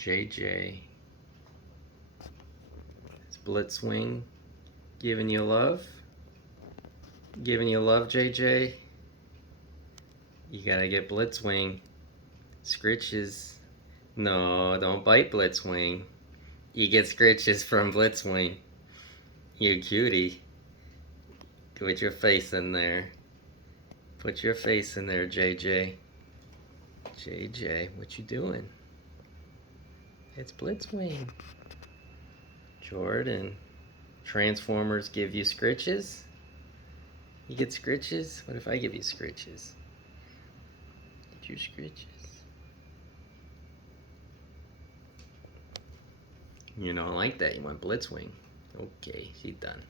JJ. It's Blitzwing giving you love. Giving you love, JJ. You gotta get Blitzwing. Scritches. No, don't bite Blitzwing. You get scritches from Blitzwing. You cutie. Put your face in there. Put your face in there, JJ. JJ, what you doing? It's Blitzwing. Jordan. Transformers give you scritches? You get scritches? What if I give you scritches? Get your scritches. You don't like that. You want Blitzwing. Okay, she's done.